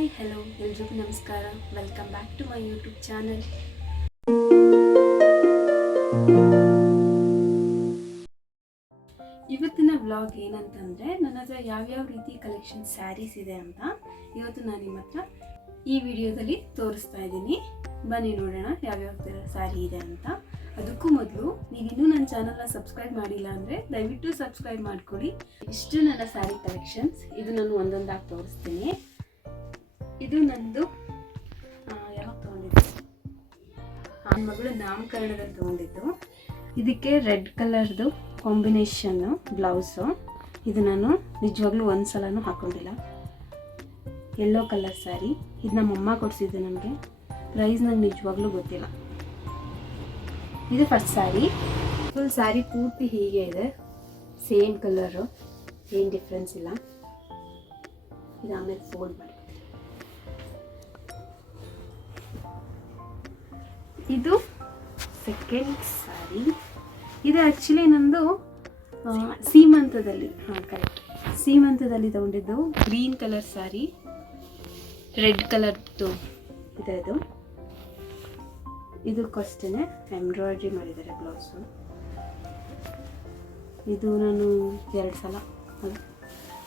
Hi hello ಎಲ್ರಿಗೂ ನಮಸ್ಕಾರ. Welcome back to my YouTube channel. ಇವತ್ತಿನ ವ್ಲಾಗ್ ಏನಂತಂದರೆ, ನನ್ನ ಹತ್ರ ಯಾವ್ಯಾವ ರೀತಿ ಕಲೆಕ್ಷನ್ ಸ್ಯಾರೀಸ್ ಇದೆ ಅಂತ ಇವತ್ತು ನಾನು ನಿಮ್ಮ ಹತ್ರ ಈ ವಿಡಿಯೋದಲ್ಲಿ ತೋರಿಸ್ತಾ ಇದ್ದೀನಿ. ಬನ್ನಿ ನೋಡೋಣ ಯಾವ್ಯಾವ ಥರ ಸ್ಯಾರಿ ಇದೆ ಅಂತ. ಅದಕ್ಕೂ ಮೊದಲು ನೀವಿನ್ನೂ ನನ್ನ ಚಾನಲ್ನ ಸಬ್ಸ್ಕ್ರೈಬ್ ಮಾಡಿಲ್ಲ ಅಂದರೆ ದಯವಿಟ್ಟು ಸಬ್ಸ್ಕ್ರೈಬ್ ಮಾಡ್ಕೊಳ್ಳಿ. ಇಷ್ಟು ನನ್ನ ಸ್ಯಾರಿ ಕಲೆಕ್ಷನ್ಸ್. ಇದು ನಾನು ಒಂದೊಂದಾಗಿ ತೋರಿಸ್ತೀನಿ. ಇದು ನಂದು ಯಾವಾಗ ತೊಗೊಂಡಿದ್ದು, ನನ್ನ ಮಗಳು ನಾಮಕರಣದಲ್ಲಿ ತೊಗೊಂಡಿದ್ದು. ಇದಕ್ಕೆ ರೆಡ್ ಕಲರ್ದು ಕಾಂಬಿನೇಷನ್ನು ಬ್ಲೌಸು. ಇದು ನಾನು ನಿಜವಾಗ್ಲೂ ಒಂದು ಸಲನೂ ಹಾಕ್ಕೊಂಡಿಲ್ಲ. Yellow colour sari. ಇದು ನಮ್ಮಮ್ಮ ಕೊಡಿಸಿದ್ದು ನನಗೆ. ಪ್ರೈಸ್ ನಂಗೆ ನಿಜವಾಗ್ಲೂ ಗೊತ್ತಿಲ್ಲ. ಇದು ಫಸ್ಟ್ ಸ್ಯಾರಿ. ಫುಲ್ ಸ್ಯಾರಿ ಪೂರ್ತಿ ಹೀಗೆ ಇದೆ, ಸೇಮ್ ಕಲರು, ಏನು ಡಿಫ್ರೆನ್ಸ್ ಇಲ್ಲ. ಇದು ಆಮೇಲೆ ಫೋಲ್ಡ್ ಮಾಡಿ. ಇದು ಸೆಕೆಂಡ್ ಸ್ಯಾರಿ. ಇದು ಆ್ಯಕ್ಚುಲಿ ನಂದು ಸೀಮಂತದಲ್ಲಿ, ಕರೆಕ್ಟ್, ಸೀಮಂತದಲ್ಲಿ ತಗೊಂಡಿದ್ದು. ಗ್ರೀನ್ ಕಲರ್ ಸ್ಯಾರಿ, ರೆಡ್ ಕಲರ್ದು ಇದೆ. ಇದಕ್ಕಷ್ಟೇ ಎಂಬ್ರಾಯ್ಡ್ರಿ ಮಾಡಿದ್ದಾರೆ ಬ್ಲೌಸು. ಇದು ನಾನು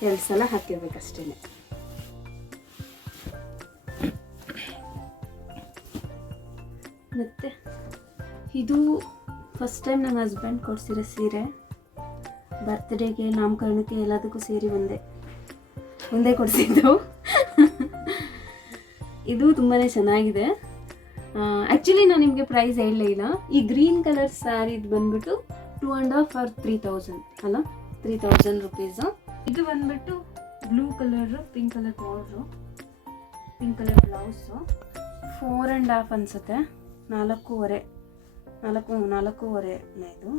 ಎರಡು ಸಲ ಹಾಕಿರ್ಬೇಕಷ್ಟೇ. ಮತ್ತು ಇದು ಫಸ್ಟ್ ಟೈಮ್ ನನ್ನ ಹಸ್ಬೆಂಡ್ ಕೊಡಿಸಿರೋ ಸೀರೆ. ಬರ್ತ್ಡೇಗೆ, ನಾಮಕರಣಕ್ಕೆ, ಎಲ್ಲದಕ್ಕೂ ಸೇರಿ ಒಂದೇ ಕೊಡಿಸಿದ್ದು. ಇದು ತುಂಬಾ ಚೆನ್ನಾಗಿದೆ. ಆ್ಯಕ್ಚುಲಿ ನಾನು ನಿಮಗೆ ಪ್ರೈಸ್ ಹೇಳಲೇ ಇಲ್ಲ. ಈ ಗ್ರೀನ್ ಕಲರ್ ಸ್ಯಾರಿದು ಬಂದ್ಬಿಟ್ಟು 2.5 or 3,000 ಅಲ್ಲ, 3,000 ರುಪೀಸು. ಇದು ಬಂದ್ಬಿಟ್ಟು blue colour, pink colour border, pink colour blouse. 4.5 ಅನಿಸುತ್ತೆ, 4.5 ಇದು.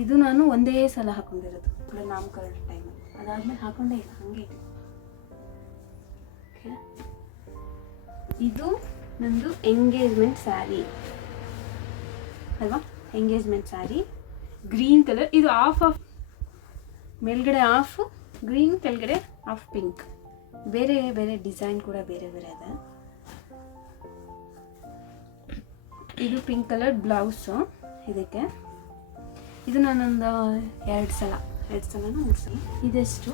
ಇದು ನಾನು ಒಂದೇ ಸಲ ಹಾಕೊಂಡಿರೋದು ನಾಮಕರಣ ಟೈಮಲ್ಲಿ. ಅದಾದಮೇಲೆ ಹಾಕೊಂಡೇ ಇಲ್ಲ, ಹಾಗೆ ಇದೆ. ಇದು ನಂದು ಎಂಗೇಜ್ಮೆಂಟ್ ಸ್ಯಾರಿ ಅಲ್ವಾ, ಎಂಗೇಜ್ಮೆಂಟ್ ಸ್ಯಾರಿ. Green colour. ಇದು ಆಫ್ ಮೇಲ್ಗಡೆ ಆಫ್ ಗ್ರೀನ್, ಕೆಳಗಡೆ ಆಫ್ ಪಿಂಕ್. ಬೇರೆ ಬೇರೆ ಡಿಸೈನ್ ಕೂಡ ಬೇರೆ ಬೇರೆ ಇದೆ. ಇದು ಪಿಂಕ್ ಕಲರ್ ಬ್ಲೌಸು ಇದಕ್ಕೆ. ಇದು ನಾನೊಂದು ಎರಡು ಸಲನೂ ಮೂಡಿಸಿ. ಇದೆಷ್ಟು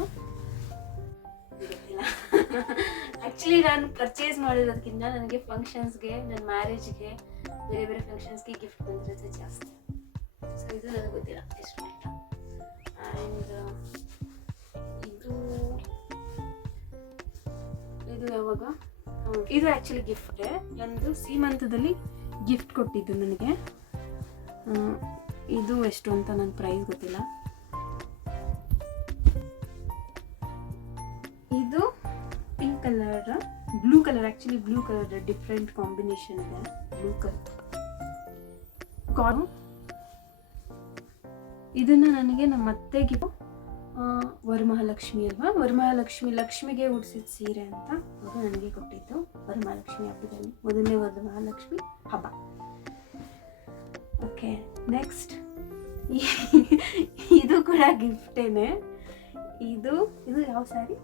ಗೊತ್ತಿಲ್ಲ. ಆ್ಯಕ್ಚುಲಿ ನಾನು ಪರ್ಚೇಸ್ ಮಾಡಿರೋದಕ್ಕಿಂತ ನನಗೆ ಫಂಕ್ಷನ್ಸ್ಗೆ, ನನ್ನ ಮ್ಯಾರೇಜ್ಗೆ, ಬೇರೆ ಬೇರೆ ಫಂಕ್ಷನ್ಸ್ಗೆ ಗಿಫ್ಟ್ ಬಂದಿರೋದು ಜಾಸ್ತಿ. ಸೊ ಇದು ನನಗೆ ಗೊತ್ತಿಲ್ಲ ಎಷ್ಟು ಅಂತ. ಆ್ಯಂಡ್ ಇದು ಯಾವಾಗ, ಇದು ಆ್ಯಕ್ಚುಲಿ ಗಿಫ್ಟೇ. ನಂದು ಸೀಮಂತದಲ್ಲಿ ಗಿಫ್ಟ್ ಕೊಟ್ಟಿದ್ದು ನನಗೆ. ಇದು ಎಷ್ಟು ಅಂತ ನನ್ನ ಪ್ರೈಸ್ ಗೊತ್ತಿಲ್ಲ. ಇದು pink colour, blue colour. Actually blue colour different combination ಇದೆ. ಬ್ಲೂ ಕಲರ್ ಇದನ್ನು ನನಗೆ ನಮ್ಮ ಅತ್ತೆಗೆ ವರಮಹಾಲಕ್ಷ್ಮಿ ಅಲ್ವಾ, ಲಕ್ಷ್ಮಿಗೆ ಉಡಿಸಿದ ಸೀರೆ ಅಂತ ಅವರು ನನಗೆ ಕೊಟ್ಟಿದ್ದು. ವರಮಹಾಲಕ್ಷ್ಮಿ ಹಬ್ಬದಲ್ಲಿ, ಮೊದಲನೇ ವರಮಹಾಲಕ್ಷ್ಮಿ ಹಬ್ಬ. ಓಕೆ, ನೆಕ್ಸ್ಟ್ ಇದು ಕೂಡ ಗಿಫ್ಟೇನೆ. ಇದು ಯಾವ ಸ್ಯಾರಿ?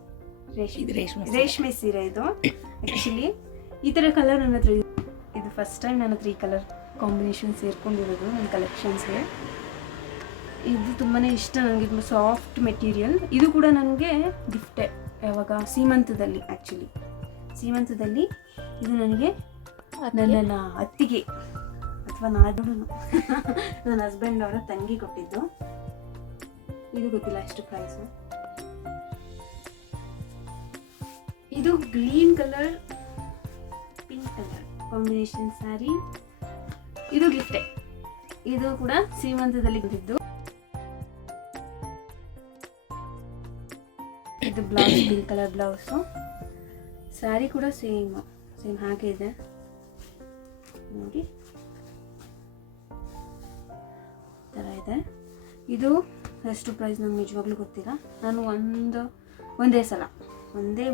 ರೇಷ್ಮೆ ಸೀರೆ. ಇದು ಆ್ಯಕ್ಚುಲಿ ಈ ಥರ ಕಲರ್ ನನ್ನ ಹತ್ರ ಇದು ಫಸ್ಟ್ ಟೈಮ್ ನನ್ನ ಹತ್ರ ಈ ಕಲರ್ ಕಾಂಬಿನೇಷನ್ ಸೇರ್ಕೊಂಡಿರೋದು ನನ್ನ ಕಲೆಕ್ಷನ್ಸ್ಗೆ. ಇದು ತುಂಬಾ ಇಷ್ಟ ನನಗೆ. ತುಂಬ ಸಾಫ್ಟ್ ಮೆಟೀರಿಯಲ್. ಇದು ಕೂಡ ನನಗೆ ಗಿಫ್ಟೇ. ಯಾವಾಗ, ಸೀಮಂತದಲ್ಲಿ. ಆ್ಯಕ್ಚುಲಿ ಸೀಮಂತದಲ್ಲಿ ಇದು ನನಗೆ ನನ್ನ ಅತ್ತಿಗೆ ಅಥವಾ ನನ್ನ ಹಸ್ಬೆಂಡ್ ಅವರ ತಂಗಿ ಕೊಟ್ಟಿದ್ದು. ಇದು ಗೊತ್ತಿಲ್ಲ ಎಷ್ಟು ಪ್ರೈಸು. ಇದು green colour, pink colour combination sari. ಇದು ಗಿಫ್ಟೇ. ಇದು ಕೂಡ ಸೀಮಂತದಲ್ಲಿ ಬಂದಿದ್ದು. ಇದು blouse, pink colour blouse. Sari ಕೂಡ ಸೇಮ್ ಹಾಗೆ ಇದೆ ನೋಡಿ, ಥರ ಇದೆ. ಇದು ಎಷ್ಟು ಪ್ರೈಸ್ ನಂಗೆ ನಿಜವಾಗ್ಲೂ ಗೊತ್ತಿಲ್ಲ. ನಾನು ಒಂದೇ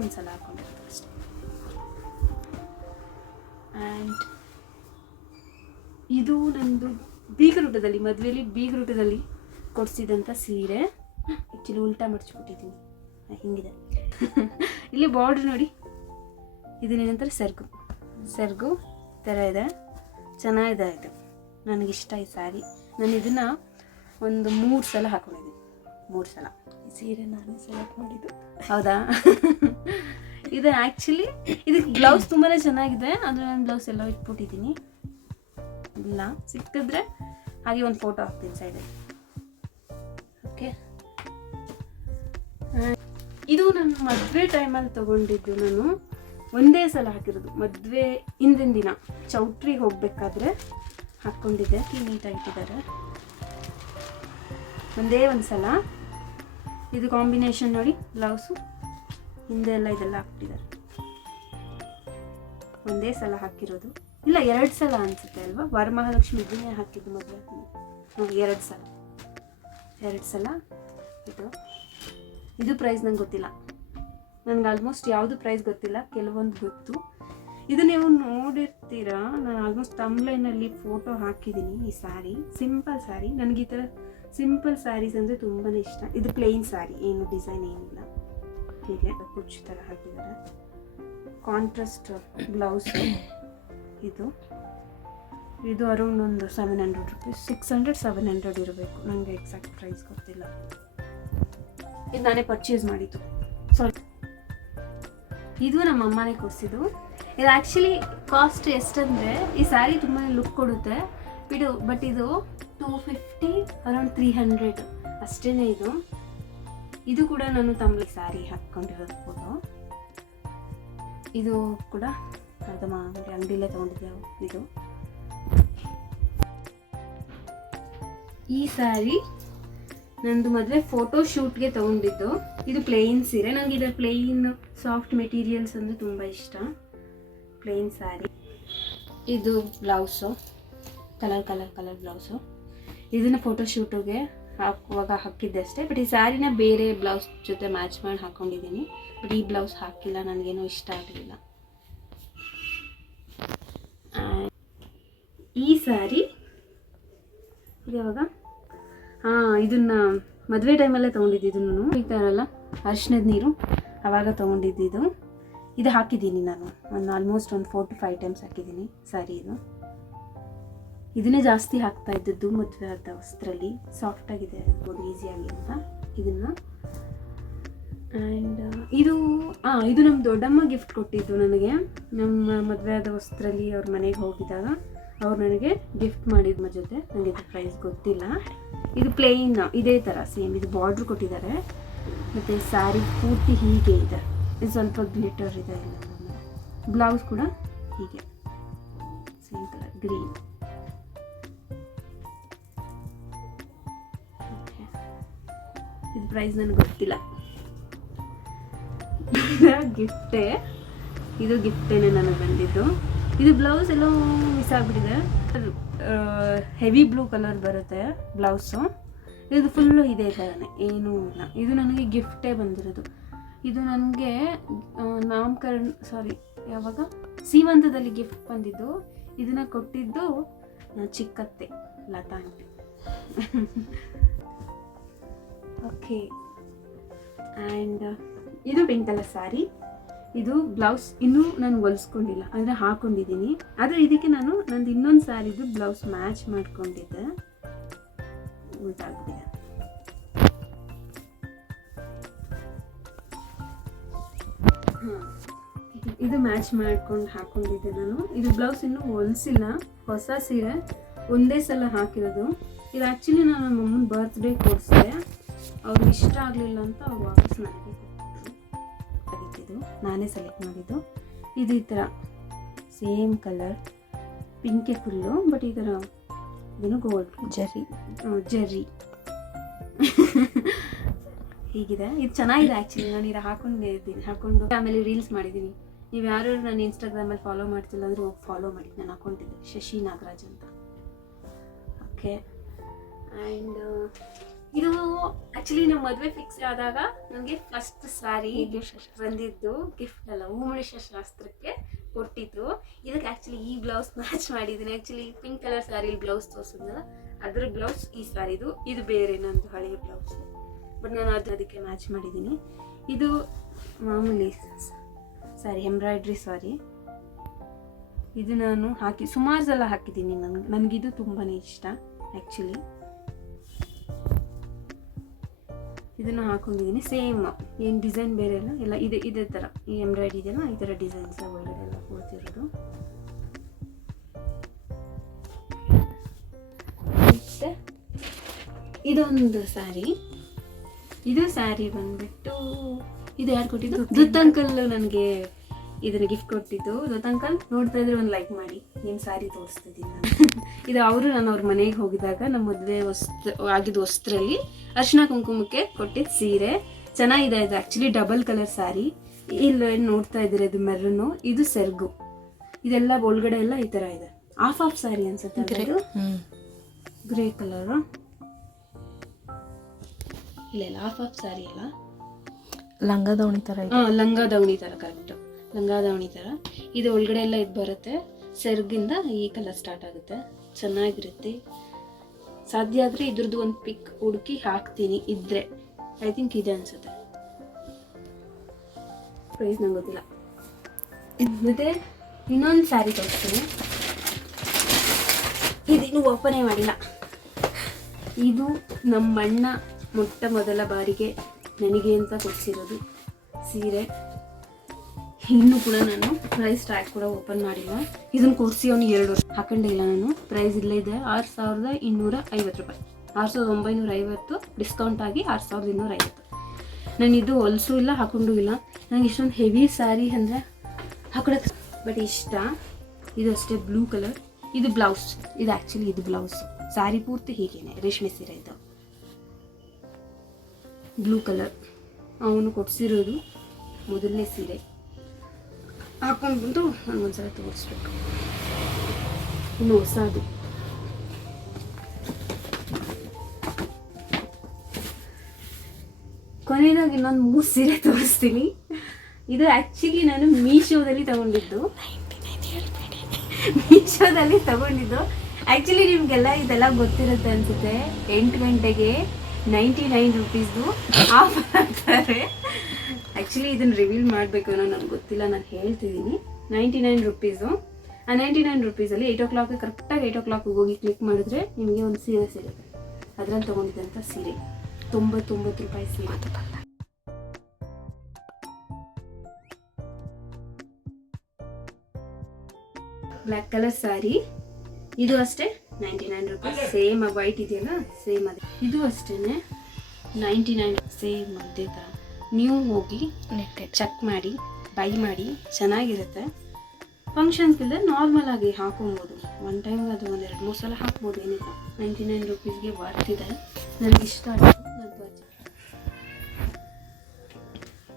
ಒಂದು ಸಲ ಹಾಕೊಂಡಿರೋದು ಅಷ್ಟೇ. ಆ್ಯಂಡ್ ಇದು ನಂದು ಬೀಗರೂಟದಲ್ಲಿ, ಮದುವೆಯಲ್ಲಿ ಬೀಗರೂಟದಲ್ಲಿ ಕೊಡಿಸಿದಂಥ ಸೀರೆ. ಆ್ಯಕ್ಚುಲಿ ಉಲ್ಟಾ ಮಡಚಿಬಿಟ್ಟಿದ್ದೀನಿ, ಹಿಂಗಿದೆ. ಇಲ್ಲಿ ಬಾರ್ಡ್ರ್ ನೋಡಿ, ಇದನ್ನೇನಂತಾರೆ ಸೆರ್ಗು ಥರ ಇದೆ, ಚೆನ್ನಾಗಿದೆ. ಇದು ನನಗಿಷ್ಟ ಈ ಸ್ಯಾರಿ. ನಾನು ಇದನ್ನು ಒಂದು 3 ಸಲ ಹಾಕೊಂಡಿದ್ದೀನಿ. 3 ಸಲ ಈ ಸೀರೆ ನಾನೇ ಸೆಲೆಕ್ಟ್ ಮಾಡಿದ್ದು. ಹೌದಾ? ಇದು ಆ್ಯಕ್ಚುಲಿ ಇದಕ್ಕೆ ಬ್ಲೌಸ್ ತುಂಬಾ ಚೆನ್ನಾಗಿದೆ. ಆದರೆ ನಾನು ಬ್ಲೌಸ್ ಎಲ್ಲ ಇಟ್ಬಿಟ್ಟಿದ್ದೀನಿ. ಇಲ್ಲ ಸಿಕ್ಕಿದ್ರೆ ಹಾಗೆ ಒಂದು ಫೋಟೋ ಹಾಕ್ತೀನಿ ಸೈಡಲ್ಲಿ. ಓಕೆ, ಇದು ನನ್ನ ಮದುವೆ ಟೈಮಲ್ಲಿ ತೊಗೊಂಡಿದ್ದು. ನಾನು ಒಂದೇ ಸಲ ಹಾಕಿರೋದು. ಮದುವೆ ಹಿಂದಿನ ದಿನ ಚೌಟ್ರಿಗೆ ಹೋಗಬೇಕಾದ್ರೆ ಹಾಕ್ಕೊಂಡಿದ್ದೆ. ನೀಟಾಗಿ ಇಟ್ಟಿದ್ದಾರೆ. ಒಂದೇ ಒಂದು ಸಲ. ಇದು ಕಾಂಬಿನೇಷನ್ ನೋಡಿ, ಬ್ಲೌಸು ಹಿಂದೆ ಎಲ್ಲ ಇದೆಲ್ಲ ಹಾಕ್ಬಿಟ್ಟಿದ್ದಾರೆ. ಒಂದೇ ಸಲ ಹಾಕಿರೋದು. ಇಲ್ಲ 2 ಸಲ ಅನಿಸುತ್ತೆ ಅಲ್ವಾ? ವರಮಹಾಲಕ್ಷ್ಮಿ ಇದನ್ನೇ ಹಾಕಿದ್ದು ಮದುವೆ ಆದ್ಮೇಲೆ. 2 ಸಲ. ಇದು ಪ್ರೈಸ್ ನಂಗೆ ಗೊತ್ತಿಲ್ಲ. ನನಗೆ ಆಲ್ಮೋಸ್ಟ್ ಯಾವುದು ಪ್ರೈಸ್ ಗೊತ್ತಿಲ್ಲ, ಕೆಲವೊಂದು ಗೊತ್ತು. ಇದು ನೀವು ನೋಡಿರ್ತೀರಾ, ನಾನು ಆಲ್ಮೋಸ್ಟ್ ತಮ್ಲೈನಲ್ಲಿ ಫೋಟೋ ಹಾಕಿದ್ದೀನಿ. ಈ ಸ್ಯಾರಿ ಸಿಂಪಲ್ ಸ್ಯಾರಿ. ನನಗೆ ಈ ಥರ ಸಿಂಪಲ್ ಸ್ಯಾರೀಸ್ ಅಂದರೆ ತುಂಬಾ ಇಷ್ಟ. ಇದು ಪ್ಲೇನ್ ಸ್ಯಾರಿ, ಏನು ಡಿಸೈನ್ ಏನಿಲ್ಲ, ಹೀಗೆ ಕುಚ್ಚು ಥರ ಹಾಕಿದ್ದಾರೆ. Contrast blouse. ಇದು ಅರೌಂಡ್ ಒಂದು 700 ರುಪೀಸ್, 600-700 ಇರಬೇಕು. ನನಗೆ ಎಕ್ಸಾಕ್ಟ್ ಪ್ರೈಸ್ ಗೊತ್ತಿಲ್ಲ. ಇದು ನಾನೇ ಪರ್ಚೇಸ್ ಮಾಡಿದ್ದು. ಇದು ನಮ್ಮ ಅಮ್ಮನೇ ಕೊಡಿಸಿದ್ದು. ಇದು ಆ್ಯಕ್ಚುಲಿ ಕಾಸ್ಟ್ ಎಷ್ಟಂದರೆ, ಈ ಸ್ಯಾರಿ ತುಂಬಾ ಲುಕ್ ಕೊಡುತ್ತೆ ಬಟ್ ಇದು 250 ಅರೌಂಡ್ 300 ಅಷ್ಟೇ. ಇದು ಕೂಡ ನಾನು ತಮ್ಮಲಿ ಸ್ಯಾರಿ ಹಾಕ್ಕೊಂಡಿರೋದು ಫೋಟೋ. ಇದು ಕೂಡ ಅದಮ್ಮ ಅಂಗಡಿಯಲ್ಲೇ ತೊಗೊಂಡಿದ್ದೆ. ಇದು ಈ ಸ್ಯಾರಿ ನಂದು ಮದುವೆ ಫೋಟೋ ಶೂಟ್ಗೆ ತೊಗೊಂಡಿದ್ದು. ಇದು ಪ್ಲೇನ್ ಸೀರೆ. ನನಗೆ ಇದರ ಪ್ಲೇನ್ ಸಾಫ್ಟ್ ಮೆಟೀರಿಯಲ್ಸ್ ಅಂದರೆ ತುಂಬ ಇಷ್ಟ. ಪ್ಲೇನ್ ಸ್ಯಾರಿ. ಇದು ಬ್ಲೌಸು, ಕಲರ್ ಬ್ಲೌಸು. ಇದನ್ನು ಫೋಟೋ ಶೂಟಿಗೆ ಹಾಕುವಾಗ ಹಾಕಿದ್ದೆ ಅಷ್ಟೇ. ಬಟ್ ಈ ಸ್ಯಾರಿನ ಬೇರೆ ಬ್ಲೌಸ್ ಜೊತೆ ಮ್ಯಾಚ್ ಮಾಡಿ ಹಾಕ್ಕೊಂಡಿದ್ದೀನಿ. ಬಟ್ ಈ ಬ್ಲೌಸ್ ಹಾಕಿಲ್ಲ, ನನಗೇನೋ ಇಷ್ಟ ಆಗಲಿಲ್ಲ. ಈ ಸ್ಯಾರಿ ಇವಾಗ ಇದನ್ನು ಮದುವೆ ಟೈಮಲ್ಲೇ ತೊಗೊಂಡಿದ್ದು. ಇದನ್ನು ಇರ್ತಾರಲ್ಲ ಅರಿಶಿಣದ ನೀರು, ಆವಾಗ ತೊಗೊಂಡಿದ್ದು. ಇದು ಹಾಕಿದ್ದೀನಿ ನಾನು ಆಲ್ಮೋಸ್ಟ್ ಒಂದು 4 to 5 ಟೈಮ್ಸ್ ಹಾಕಿದ್ದೀನಿ ಸ್ಯಾರಿ. ಇದನ್ನೇ ಜಾಸ್ತಿ ಹಾಕ್ತಾ ಇದ್ದದ್ದು ಮದುವೆ ಆದ ವಸ್ತ್ರಲ್ಲಿ. ಸಾಫ್ಟಾಗಿದೆ, ಆಗ್ಬೋದು ಈಸಿಯಾಗಿ ಅಂತ ಇದನ್ನು. ಆ್ಯಂಡ್ ಇದು ನಮ್ಮ ದೊಡ್ಡಮ್ಮ ಗಿಫ್ಟ್ ಕೊಟ್ಟಿದ್ದು ನನಗೆ. ನಮ್ಮ ಮದುವೆ ಆದ ವಸ್ತ್ರಲ್ಲಿ ಅವ್ರ ಮನೆಗೆ ಹೋಗಿದಾಗ ಅವ್ರು ನನಗೆ ಗಿಫ್ಟ್ ಮಾಡಿದ ಜೊತೆ. ನನಗೆ ಇದು ಪ್ರೈಸ್ ಗೊತ್ತಿಲ್ಲ. ಇದು ಪ್ಲೇನ್ ಇದೇ ಥರ ಸೇಮ್. ಇದು ಬಾರ್ಡ್ರ್ ಕೊಟ್ಟಿದ್ದಾರೆ ಮತ್ತು ಸ್ಯಾರಿ ಪೂರ್ತಿ ಹೀಗೆ ಇದೆ. ಇದು ಸ್ವಲ್ಪ ಗ್ಲಿಟರ್ ಇದೆ. ಬ್ಲೌಸ್ ಕೂಡ ಹೀಗೆ ಸೇಮ್ ಕಲರ್ ಗ್ರೀನ್. ಇದು ಪ್ರೈಸ್ ನನಗೆ ಗೊತ್ತಿಲ್ಲ. ಇದು ಗಿಫ್ಟೇನೆ ನನಗೆ ಬಂದಿದ್ದು. ಇದು ಬ್ಲೌಸ್ ಎಲ್ಲೋ ಮಿಸ್ ಆಗಿಬಿಟ್ಟಿದೆ. ಹೆವಿ ಬ್ಲೂ ಕಲರ್ ಬರುತ್ತೆ ಬ್ಲೌಸು. ಇದು ಫುಲ್ಲು ಇದೇ ಥರನೇ, ಏನೂ ಇಲ್ಲ. ಇದು ನನಗೆ ಗಿಫ್ಟೇ ಬಂದಿರೋದು. ಇದು ನನಗೆ ಯಾವಾಗ ಸೀಮಂತದಲ್ಲಿ ಗಿಫ್ಟ್ ಬಂದಿದ್ದು. ಇದನ್ನು ಕೊಟ್ಟಿದ್ದು ಚಿಕ್ಕತ್ತೆ ಲತಾ ಆಂಟಿ. ಓಕೆ, ಆ್ಯಂಡ್ ಇದು ಪಿಂಕ್ ಕಲರ್ ಸ್ಯಾರಿ. ಇದು ಬ್ಲೌಸ್ ಇನ್ನೂ ನಾನು ಹೊಲಿಸ್ಕೊಂಡಿಲ್ಲ, ಅಂದರೆ ಹಾಕೊಂಡಿದ್ದೀನಿ. ಆದರೆ ಇದಕ್ಕೆ ನಂದು ಇನ್ನೊಂದು ಸ್ಯಾರಿದು ಬ್ಲೌಸ್ ಮ್ಯಾಚ್ ಮಾಡ್ಕೊಂಡಿದ್ದೆ. ಉಲ್ಟಾಗ್ಬಿಟ್ಟಿದೆ. ಇದು ಮ್ಯಾಚ್ ಮಾಡ್ಕೊಂಡು ಹಾಕೊಂಡಿದ್ದೆ ನಾನು. ಇದು ಬ್ಲೌಸ್ ಇನ್ನೂ ಹೊಲಿಸಿಲ್ಲ, ಹೊಸ ಸೀರೆ ಒಂದೇ ಸಲ ಹಾಕಿರೋದು. ಇದು ಆ್ಯಕ್ಚುಲಿ ನಾನು ನಮ್ಮ ಅಮ್ಮನ ಬರ್ತ್ಡೇ ಕೊಡಿಸಿದೆ. ಅವ್ರಿಗೆ ಇಷ್ಟ ಆಗಲಿಲ್ಲ ಅಂತ ಅವ್ರು ವಾಪಸ್ ನನಗೆ ಕೊಟ್ಟಿದ್ದು. ನಾನೇ ಸೆಲೆಕ್ಟ್ ಮಾಡಿದ್ದು. ಇದು ಈ ಥರ ಸೇಮ್ ಕಲರ್, ಪಿಂಕೆ ಫುಲ್ಲು, ಬಟ್ ಈ ಥರ ಇದನ್ನು ಗೋಲ್ಡ್ ಜರಿ ಹೀಗಿದೆ. ಇದು ಚೆನ್ನಾಗಿದೆ ಆ್ಯಕ್ಚುಲಿ. ನಾನು ಇದು ಹಾಕೊಂಡು ಆಮೇಲೆ ರೀಲ್ಸ್ ಮಾಡಿದ್ದೀನಿ. ನೀವು ಯಾರು ನಾನು ಇನ್ಸ್ಟಾಗ್ರಾಮಲ್ಲಿ ಫಾಲೋ ಮಾಡ್ತಿಲ್ಲ ಅಂದರೆ ಹೋಗಿ ಫಾಲೋ ಮಾಡಿ. ನಾನು ಹಾಕೊಂಡಿದ್ದೆ ಶಶಿ ನಾಗರಾಜ್ ಅಂತ. ಓಕೆ, ಆ್ಯಂಡ್ ಇದು ಆ್ಯಕ್ಚುಲಿ ನಮ್ಮ ಮದುವೆ ಫಿಕ್ಸ್ ಆದಾಗ ನನಗೆ ಫಸ್ಟ್ ಸ್ಯಾರಿ ಬಂದಿದ್ದು ಗಿಫ್ಟ್ ಅಲ್ಲ, ಹೂಮಣಿ ಶಾಸ್ತ್ರಕ್ಕೆ ಕೊಟ್ಟಿದ್ದು. ಇದಕ್ಕೆ ಆ್ಯಕ್ಚುಲಿ ಈ ಬ್ಲೌಸ್ ಮ್ಯಾಚ್ ಮಾಡಿದ್ದೀನಿ. ಆ್ಯಕ್ಚುಲಿ ಪಿಂಕ್ ಕಲರ್ ಸ್ಯಾರಿಲಿ ಬ್ಲೌಸ್ ತೋರಿಸಿದ್ನಲ್ಲ, ಅದರ ಬ್ಲೌಸ್ ಈ ಸ್ಯಾರಿದು. ಇದು ಬೇರೆ ನಂದು ಹಳೆಯ ಬ್ಲೌಸು, ಬಟ್ ನಾನು ಅದಕ್ಕೆ ಮ್ಯಾಚ್ ಮಾಡಿದ್ದೀನಿ. ಇದು ಮಾಮೂಲಿ ಸ್ಯಾರಿ, ಎಂಬ್ರಾಯ್ಡ್ರಿ ಸ್ಯಾರಿ. ಇದು ನಾನು ಸುಮಾರು ಸಲ ಹಾಕಿದ್ದೀನಿ. ನನಗಿದು ತುಂಬಾ ಇಷ್ಟ ಆ್ಯಕ್ಚುಲಿ. ಇದನ್ನು ಹಾಕೊಂಡಿದ್ದೀನಿ. ಸೇಮ್ ಏನು ಡಿಸೈನ್ ಬೇರೆ ಎಲ್ಲ ಇದೇ ಥರ. ಈ ಎಂಬ್ರಾಯ್ಡ್ರಿ ಇದೆಯಲ್ಲ, ಈ ಥರ ಡಿಸೈನ್ಸ್ ಒಳಗಡೆ ಎಲ್ಲ ಕೊಡ್ತಿರೋದು. ಮತ್ತು ಇದೊಂದು ಸ್ಯಾರಿ. ಇದು ಸ್ಯಾರಿ ಬಂದ್ಬಿಟ್ಟು ಇದು ಯಾರು ಕೊಟ್ಟಿದ್ದು? ದುತ್ ಅಂಕಲ್ ನನಗೆ ಇದನ್ನು ಗಿಫ್ಟ್ ಕೊಟ್ಟಿದ್ದು. ದುತ್ ಅಂಕಲ್ ನೋಡ್ತಾ ಇದ್ರೆ ಒಂದು ಲೈಕ್ ಮಾಡಿ, ನಿಮ್ಮ ಸ್ಯಾರಿ ತೋರಿಸ್ತಿದ್ದೀನಿ ನಾನು. ಇದು ನಾನು ಅವ್ರ ಮನೆಗೆ ಹೋಗಿದಾಗ ನಮ್ಮ ಮದುವೆ ಆಗಿದ್ದು ಹೊಸ್ತರಲ್ಲಿ ಅರ್ಶಿನ ಕುಂಕುಮಕ್ಕೆ ಕೊಟ್ಟಿದ್ದು ಸೀರೆ. ಚೆನ್ನಾಗಿದೆ. ಇದು ಆ್ಯಕ್ಚುಲಿ ಡಬಲ್ ಕಲರ್ ಸ್ಯಾರಿ. ಇಲ್ಲ ನೋಡ್ತಾ ಇದ್ದೀರ, ಇದು ಮೆರೂನು, ಇದು ಸೆರ್ಗು. ಇದೆಲ್ಲ ಒಳಗಡೆ ಎಲ್ಲ ಈ ಥರ ಇದೆ. ಹಾಫ್ ಸ್ಯಾರಿ ಅನ್ಸುತ್ತೆ. Grey colour. ಇಲ್ಲ ಹಾಫ್ ಸ್ಯಾರಿ ಅಲ್ಲ, ಲಂಗ ದಾವಣಿ ಥರ. ಲಂಗ ದಾವಣಿ ಥರ, ಕರೆಕ್ಟು. ಲಂಗ ದಾವಣಿ ಥರ. ಇದು ಒಳಗಡೆ ಎಲ್ಲ ಇದು ಬರುತ್ತೆ. ಸೆರ್ಗಿಂದ ಈ ಕಲರ್ ಸ್ಟಾರ್ಟ್ ಆಗುತ್ತೆ. ಚೆನ್ನಾಗಿರುತ್ತೆ. ಸಾಧ್ಯ ಆದರೆ ಇದ್ರದ್ದು ಒಂದು ಪಿಕ್ ಹುಡುಕಿ ಹಾಕ್ತೀನಿ ಇದ್ರೆ. ಐ ಥಿಂಕ್ ಇದೆ ಅನ್ಸುತ್ತೆ. ಪ್ರೈಸ್ ನಂಗೆ ಗೊತ್ತಿಲ್ಲ. ಮತ್ತೆ ಇನ್ನೊಂದು ಸ್ಯಾರಿ ತೋರಿಸ್ತೀನಿ. ಇದಿನ್ನೂ ಓಪನೇ ಮಾಡಿಲ್ಲ. ಇದು ನಮ್ಮ ಅಣ್ಣ ಮೊಟ್ಟ ಮೊದಲ ಬಾರಿಗೆ ನನಗೆ ಅಂತ ಕೊಡಿಸಿರೋದು ಸೀರೆ. ಇನ್ನೂ ಕೂಡ ನಾನು ಪ್ರೈಸ್ ಟ್ಯಾಗ್ ಕೂಡ ಓಪನ್ ಮಾಡಿಲ್ಲ. ಇದನ್ನು ಕೊಡಿಸಿ ಅವನು 2 ವರ್ಷ ಹಾಕೊಂಡಿಲ್ಲ ನಾನು. ಪ್ರೈಸ್ ಇಲ್ಲೇ ಇದೆ 6250 ರೂಪಾಯಿ. 6950 ಡಿಸ್ಕೌಂಟ್ ಆಗಿ 6250. ನಾನು ಇದು ಹೊಲಸು ಇಲ್ಲ, ಹಾಕೊಂಡು ಇಲ್ಲ. ನನಗೆ ಇಷ್ಟೊಂದು ಹೆವಿ ಸ್ಯಾರಿ ಅಂದರೆ ಹಾಕೊಳಕ್ಕೆ ಬಟ್ ಇಷ್ಟ. ಇದು ಅಷ್ಟೇ ಬ್ಲೂ ಕಲರ್. ಇದು ಬ್ಲೌಸ್. ಇದು ಆ್ಯಕ್ಚುಲಿ ಇದು ಬ್ಲೌಸ್. ಸ್ಯಾರಿ ಪೂರ್ತಿ ಹೀಗೇನೆ ರೇಷ್ಮೆ ಸೀರೆ. ಇದು ಬ್ಲೂ ಕಲರ್. ಅವನು ಕೊಡಿಸಿರೋದು ಮೊದಲನೇ ಸೀರೆ. ಹಾಕೊಂಡ್ಬಂದು ನನಗೊಂದ್ಸಲ ತೋರಿಸ್ಬೇಕು. ಇನ್ನು ಹೊಸದು. ಕೊನೆಯದಾಗಿ ಇನ್ನೊಂದು 3 ಸೀರೆ ತೋರಿಸ್ತೀನಿ. ಇದು ಆ್ಯಕ್ಚುಲಿ ನಾನು ಮೀಶೋದಲ್ಲಿ ತಗೊಂಡಿದ್ದು. ಆ್ಯಕ್ಚುಲಿ ನಿಮಗೆಲ್ಲ ಇದೆಲ್ಲ ಗೊತ್ತಿರುತ್ತೆ ಅನಿಸುತ್ತೆ. 8 ಗಂಟೆಗೆ 99 ರೂಪೀಸ್ದು ಆಫರ್ ಆಗ್ತಾರೆ. ಆ್ಯಕ್ಚುಲಿ ಇದನ್ನು ರಿವೀಲ್ ಮಾಡಬೇಕು ಅನ್ನೋ ನನಗೆ ಗೊತ್ತಿಲ್ಲ, ನಾನು ಹೇಳ್ತಿದ್ದೀನಿ. 99 ರೂಪೀಸು. ಆ 99 ರೂಪೀಸಲ್ಲಿ 8 o'clock ಕರೆಕ್ಟಾಗಿ 8 o'clock ಹೋಗಿ ಕ್ಲಿಕ್ ಮಾಡಿದ್ರೆ ನಿಮಗೆ ಒಂದು ಸೀರೆ ಸಿಗುತ್ತೆ. ಅದರಲ್ಲಿ ತೊಗೊಂಡಿದ್ದಂಥ ಸೀರೆ 99 ರೂಪಾಯಿ ಸೀರೆ. Black colour sari. ಇದು ಅಷ್ಟೇ 99 ರೂಪೀಸ್. ಸೇಮ್ ವೈಟ್ ಇದೆಯಲ್ಲ, ಸೇಮ್ ಅದೇ. ಇದು ಅಷ್ಟೇ 99, ಸೇಮ್ ಅದೇ ಥರ. ನೀವು ಹೋಗಿ ಚೆಕ್ ಮಾಡಿ, ಬೈ ಮಾಡಿ. ಚೆನ್ನಾಗಿರುತ್ತೆ. ಫಂಕ್ಷನ್ಸ್ಗೆಲ್ಲ ನಾರ್ಮಲ್ ಆಗಿ ಹಾಕೊಬೋದು. ಒನ್ ಟೈಮ್ ಅದು 1-2-3 ಸಲ ಹಾಕ್ಬೋದು. ಏನಿಲ್ಲ, 99 ರೂಪೀಸ್ಗೆ ವರ್ತಿದೆ. ನನಗೆ ಇಷ್ಟ ಆಯಿತು. ನನ್ನ ಬಜೆಟ್.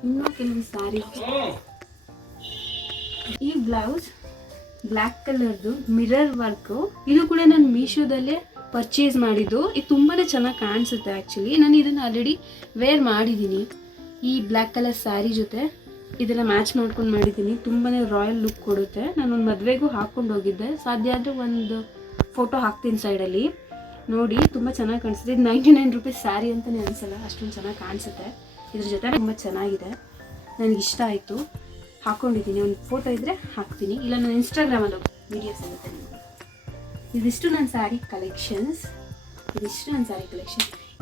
ಇನ್ನೂ ಕೆಲವು ಸ್ಯಾರಿ. ಈ ಬ್ಲೌಸ್ ಬ್ಲ್ಯಾಕ್ ಕಲರ್ದು ಮಿರರ್ ವರ್ಕು. ಇದು ಕೂಡ ನಾನು ಮೀಶೋದಲ್ಲೇ ಪರ್ಚೇಸ್ ಮಾಡಿದ್ದು. ಇದು ತುಂಬಾ ಚೆನ್ನಾಗಿ ಕಾಣಿಸುತ್ತೆ. ಆ್ಯಕ್ಚುಲಿ ನಾನು ಇದನ್ನು ಆಲ್ರೆಡಿ ವೇರ್ ಮಾಡಿದ್ದೀನಿ. ಈ ಬ್ಲ್ಯಾಕ್ ಕಲರ್ ಸ್ಯಾರಿ ಜೊತೆ ಇದೆಲ್ಲ ಮ್ಯಾಚ್ ಮಾಡ್ಕೊಂಡು ಮಾಡಿದ್ದೀನಿ. ತುಂಬಾ ರಾಯಲ್ ಲುಕ್ ಕೊಡುತ್ತೆ. ನಾನೊಂದು ಮದುವೆಗೂ ಹಾಕ್ಕೊಂಡು ಹೋಗಿದ್ದೆ. ಸಾಧ್ಯ ಆದರೆ ಒಂದು ಫೋಟೋ ಹಾಕ್ತೀನಿ ಸೈಡಲ್ಲಿ ನೋಡಿ. ತುಂಬ ಚೆನ್ನಾಗಿ ಕಾಣಿಸುತ್ತೆ. ಇದು 99 ರೂಪೀಸ್ ಸ್ಯಾರಿ ಅಂತಲೇ ಅನಿಸಲ್ಲ, ಅಷ್ಟೊಂದು ಚೆನ್ನಾಗಿ ಕಾಣಿಸುತ್ತೆ. ಇದ್ರ ಜೊತೆ ತುಂಬ ಚೆನ್ನಾಗಿದೆ. ನನಗಿಷ್ಟ ಆಯಿತು. ಹಾಕ್ಕೊಂಡಿದ್ದೀನಿ. ಒಂದು ಫೋಟೋ ಇದ್ದರೆ ಹಾಕ್ತೀನಿ, ಇಲ್ಲ ನಾನು ಇನ್ಸ್ಟಾಗ್ರಾಮಲ್ಲಿ ವೀಡಿಯೋಸ್ ಇರುತ್ತೆ ನಿಮಗೆ. ಇದಿಷ್ಟು ನನ್ನ ಸ್ಯಾರಿ ಕಲೆಕ್ಷನ್ಸ್.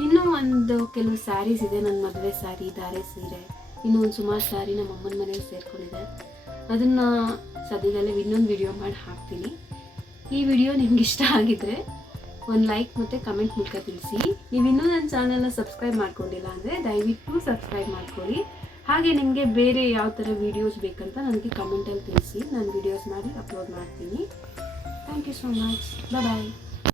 ಇನ್ನೂ ಒಂದು ಕೆಲವು ಸ್ಯಾರೀಸ್ ಇದೆ. ನನ್ನ ಮದುವೆ ಸ್ಯಾರಿ, ಧಾರೆ ಸೀರೆ, ಇನ್ನೂ ಒಂದು ಸುಮಾರು ಸ್ಯಾರಿ ನಮ್ಮ ಅಮ್ಮನ ಮನೇಲಿ ಸೇರಿಕೊಂಡಿದೆ. ಅದನ್ನು ಸದ್ಯದಲ್ಲೇ ಇನ್ನೊಂದು ವಿಡಿಯೋ ಮಾಡಿ ಹಾಕ್ತೀನಿ. ಈ ವಿಡಿಯೋ ನಿಮ್ಗೆ ಇಷ್ಟ ಆಗಿದ್ದರೆ ಒಂದು ಲೈಕ್ ಮತ್ತು ಕಮೆಂಟ್ ಮೂಲಕ ತಿಳಿಸಿ. ನೀವು ಇನ್ನೂ ನನ್ನ ಚಾನಲ್ನ ಸಬ್ಸ್ಕ್ರೈಬ್ ಮಾಡ್ಕೊಂಡಿಲ್ಲ ಅಂದರೆ ದಯವಿಟ್ಟು ಸಬ್ಸ್ಕ್ರೈಬ್ ಮಾಡ್ಕೊಳ್ಳಿ. ಹಾಗೆ ನಿಮಗೆ ಬೇರೆ ಯಾವ ಥರ ವೀಡಿಯೋಸ್ ಬೇಕಂತ ನನಗೆ ಕಮೆಂಟಲ್ಲಿ ತಿಳಿಸಿ. ನಾನು ವೀಡಿಯೋಸ್ ಮಾಡಿ ಅಪ್ಲೋಡ್ ಮಾಡ್ತೀನಿ. Thank you so much. Bye.